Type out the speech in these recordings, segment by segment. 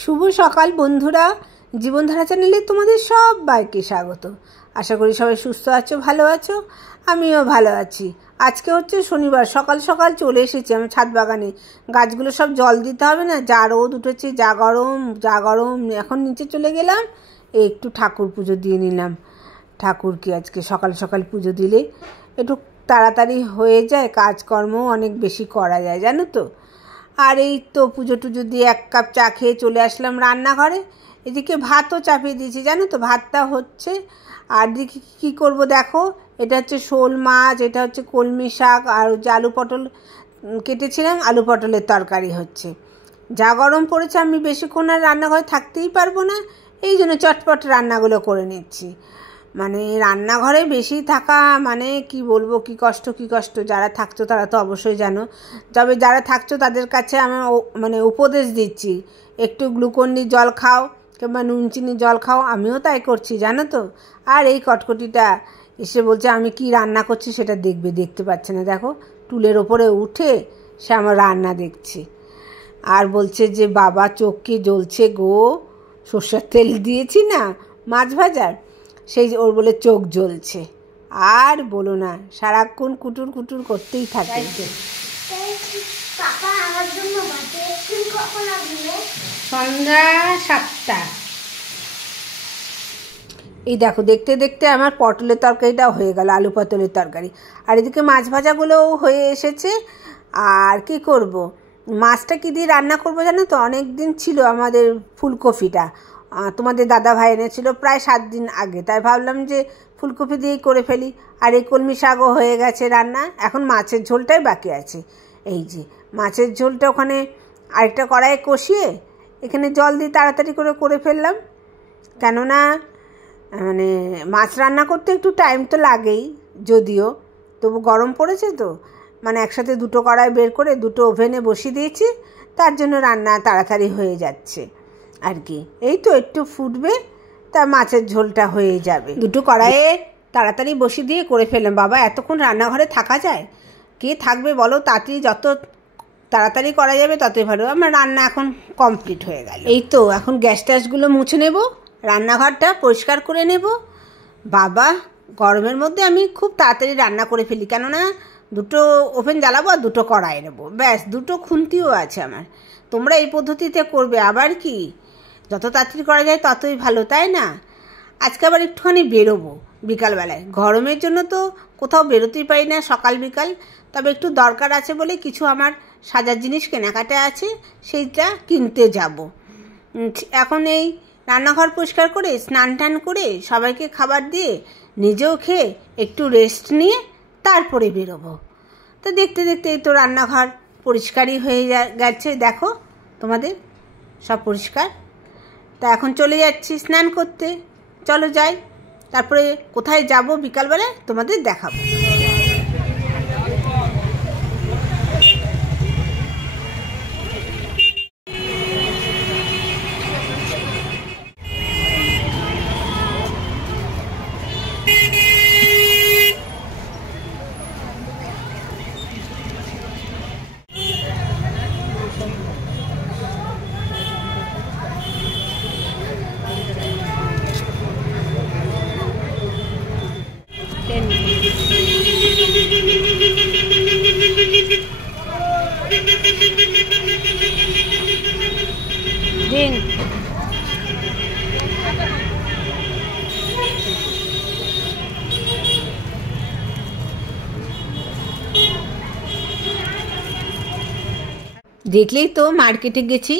শুভ সকাল বন্ধুরা, জীবনধারা চ্যানেলে তোমাদের সবাইকে স্বাগত। আশা করি সবাই সুস্থ আছো, ভালো আছো। আমিও ভালো আছি। আজকে হচ্ছে শনিবার, সকাল সকাল চলে এসেছি আমার ছাদ বাগানে। গাছগুলো সব জল দিতে হবে না, যা রোদ উঠেছে, যা গরম। এখন নিচে চলে গেলাম, একটু ঠাকুর পুজো দিয়ে নিলাম। ঠাকুরকে আজকে সকাল সকাল পুজো দিলে একটু তাড়াতাড়ি হয়ে যায়, কাজকর্ম অনেক বেশি করা যায়, জানো তো। আর এই তো পুজো টুজো দিয়ে এক কাপ চা খেয়ে চলে আসলাম রান্নাঘরে। এদিকে ভাতও চাপিয়ে দিয়েছি, জানো তো, ভাতটা হচ্ছে। আর দিকে কী করবো দেখো, এটা হচ্ছে শোল মাছ, এটা হচ্ছে কলমি শাক, আর যে আলু পটল কেটেছিলাম, আলু পটলের তরকারি হচ্ছে। যা গরম পড়েছে, আমি বেশিক্ষণ আর রান্নাঘরে থাকতেই পারবো না, এই জন্য চটপট রান্নাগুলো করে নিচ্ছি। মানে রান্নাঘরে বেশি থাকা মানে কি বলবো, কি কষ্ট। যারা থাকছো তারা তো অবশ্যই জানো। তবে যারা থাকছো তাদের কাছে আমি মানে উপদেশ দিচ্ছি, একটু গ্লুকন্ডি জল খাও কিংবা নুন চিনি জল খাও। আমিও তাই করছি, জানো তো। আর এই কটকটিটা এসে বলছে আমি কি রান্না করছি সেটা দেখতে পাচ্ছে না, দেখো টুলের ওপরে উঠে সে আমার রান্না দেখছে। আর বলছে যে বাবা চোখ কি জ্বলছে গো, সর্ষের তেল দিয়েছি না মাছ ভাজার, সেই ওর বলে চোখ জ্বলছে। আর বলো না, সারাক্ষণ কুটুর করতেই থাকে। সন্ধ্যা 7টা। এই দেখো, দেখতে দেখতে আমার পটলের তরকারিটাও হয়ে গেল, আলু পটলের তরকারি। আর এদিকে মাছ ভাজাগুলোও হয়ে এসেছে। আর কি করব, মাছটা কি দিয়ে রান্না করবো জানো তো, অনেক দিন ছিল আমাদের ফুলকপিটা, তোমাদের দাদা ভাই এনেছিল প্রায় 7 দিন আগে, তাই ভাবলাম যে ফুলকপি দিয়েই করে ফেলি। আর এই কলমি শাকও হয়ে গেছে রান্না, এখন মাছের ঝোলটাই বাকি আছে। এই যে মাছের ঝোলটা ওখানে আরেকটা কড়াইয়ে কষিয়ে এখানে জল দিয়ে তাড়াতাড়ি করে ফেললাম। কেননা মানে মাছ রান্না করতে একটু টাইম তো লাগেই, যদিও তবু গরম পড়েছে তো, মানে একসাথে দুটো কড়াই বের করে দুটো ওভেনে বসিয়ে দিয়েছি, তার জন্য রান্না তাড়াতাড়ি হয়ে যাচ্ছে আর কি। এই তো একটু ফুটবে, তা মাছের ঝোলটা হয়ে যাবে। দুটো কড়াইয়ে তাড়াতাড়ি বসিয়ে দিয়ে করে ফেললাম। বাবা এতক্ষণ রান্নাঘরে থাকা যায়? কে থাকবে বলো? তাড়াতাড়ি যত তাড়াতাড়ি করা যাবে ততই ভালো। আমার রান্না এখন কমপ্লিট হয়ে গেল। এই তো এখন গ্যাস ট্যাসগুলো মুছে নেব, রান্নাঘরটা পরিষ্কার করে নেব। বাবা গরমের মধ্যে আমি খুব তাড়াতাড়ি রান্না করে ফেলি, কেননা দুটো ওভেন জ্বালাবো আর দুটো কড়াই নেবো, ব্যাস। দুটো খুন্তিও আছে আমার। তোমরা এই পদ্ধতিতে করবে, আবার কি যত তাড়াতাড়ি করা যায় ততই ভালো, তাই না? আজকে আবার একটুখানি বেরোবো বিকালবেলায়, গরমের জন্য তো কোথাও বেরোতেই পারি না সকাল বিকাল। তবে একটু দরকার আছে বলে কিছু আমার সাজার জিনিস কেনাকাটা আছে, সেইটা কিনতে যাব। এখন এই রান্নাঘর পরিষ্কার করে স্নান টান করে সবাইকে খাবার দিয়ে নিজেও খেয়ে একটু রেস্ট নিয়ে তারপরে বেরোবো। তো দেখতে দেখতে এই তো রান্নাঘর পরিষ্কারই হয়ে গেছে, দেখো তোমাদের সব পরিষ্কার। তা এখন চলে যাচ্ছি স্নান করতে, চলো যাই। তারপরে কোথায় যাব বিকালবেলায় তোমাদের দেখাবো। দিন দেখলেই তো মার্কেটে গেছি,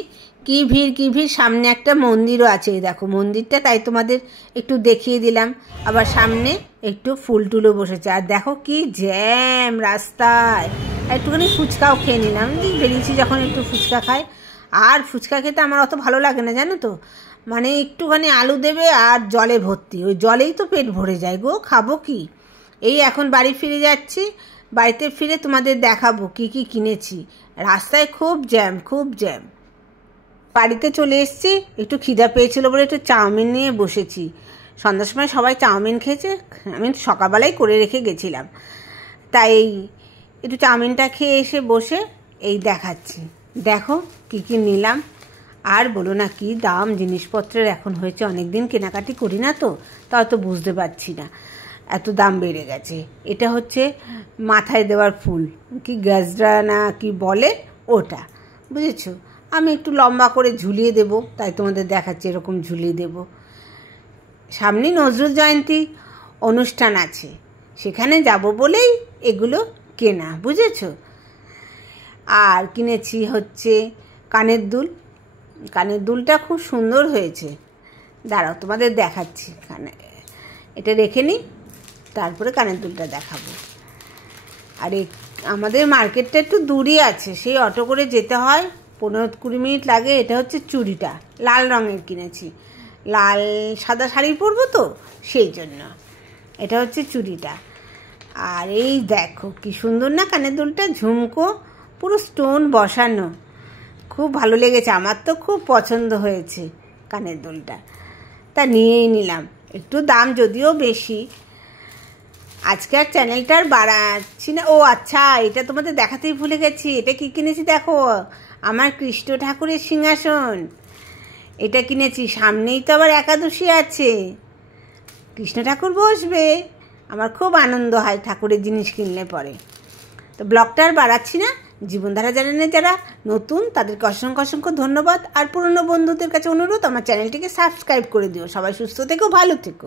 কি ভিড়। সামনে একটা মন্দিরও আছে, দেখো মন্দিরটা, তাই তোমাদের একটু দেখিয়ে দিলাম। আবার সামনে একটু ফুল টুলও বসেছে। আর দেখো কি জ্যাম রাস্তায়। একটুখানি ফুচকাও খেয়ে নিলাম, বেরিয়েছি যখন একটু ফুচকা খাই। আর ফুচকা খেতে আমার অত ভালো লাগে না, জানো তো। মানে একটুখানি আলু দেবে আর জলে ভর্তি, ওই জলেই তো পেট ভরে যায় গো, খাবো কি। এই এখন বাড়ি ফিরে যাচ্ছি, বাড়িতে ফিরে তোমাদের দেখাবো কি কিনেছি। রাস্তায় খুব জ্যাম। বাড়িতে চলে এসেছি, একটু খিদা পেয়েছিল বলে একটু চাউমিন নিয়ে বসেছি। সন্ধ্যার সময় সবাই চাউমিন খেয়েছে, আমি সকালবেলায় করে রেখে গেছিলাম, তাই একটু চাউমিনটা খেয়ে এসে বসে এই দেখাচ্ছি। দেখো কি নিলাম। আর বলো না, কি দাম জিনিসপত্রের এখন হয়েছে। অনেক দিন কেনাকাটি করি না তো, তাও তো বুঝতে পারছি না এত দাম বেড়ে গেছে। এটা হচ্ছে মাথায় দেওয়ার ফুল, কি গাজরা না কি বলে ওটা, বুঝেছো। আমি একটু লম্বা করে ঝুলিয়ে দেব, তাই তোমাদের দেখাচ্ছি, এরকম ঝুলিয়ে দেব। সামনে নজরুল জয়ন্তী অনুষ্ঠান আছে, সেখানে যাব বলেই এগুলো কেনা, বুঝেছো। আর কিনেছি হচ্ছে কানের দুল। কানের দুলটা খুব সুন্দর হয়েছে, দাঁড়াও তোমাদের দেখাচ্ছি। এটা রেখে নিই, তারপরে কানের দুলটা দেখাবো। আর আমাদের মার্কেটটা একটু দূরে আছে, সেই অটো করে যেতে হয়, 15-20 মিনিট লাগে। এটা হচ্ছে চুড়িটা, লাল রঙের কিনেছি, লাল সাদা শাড়ি পরবো তো সেই জন্য। এটা হচ্ছে চুড়িটা। আর এই দেখো কি সুন্দর না কানের দুলটা, ঝুমকো পুরো স্টোন বসানো, খুব ভালো লেগেছে। আমার তো খুব পছন্দ হয়েছে কানের দুলটা, তা নিয়েই নিলাম। একটু দাম যদিও বেশি। আজকে আর চ্যানেলটা আর বাড়াচ্ছি না। ও আচ্ছা, এটা তোমাদের দেখাতেই ভুলে গেছি। এটা কি কিনেছি দেখো, আমার কৃষ্ণ ঠাকুরের সিংহাসন। এটা কিনেছি, সামনেই তো আবার একাদশী আছে, কৃষ্ণ ঠাকুর বসবে। আমার খুব আনন্দ হয় ঠাকুরের জিনিস কিনলে পরে। তো ব্লগটা আর বাড়াচ্ছি না। জীবনধারা চ্যানেলে যারা নতুন তাদেরকে অসংখ্য অসংখ্য ধন্যবাদ। আর পুরনো বন্ধুদের কাছে অনুরোধ, আমার চ্যানেলটিকে সাবস্ক্রাইব করে দিও। সবাই সুস্থ থেকো, ভালো থেকো।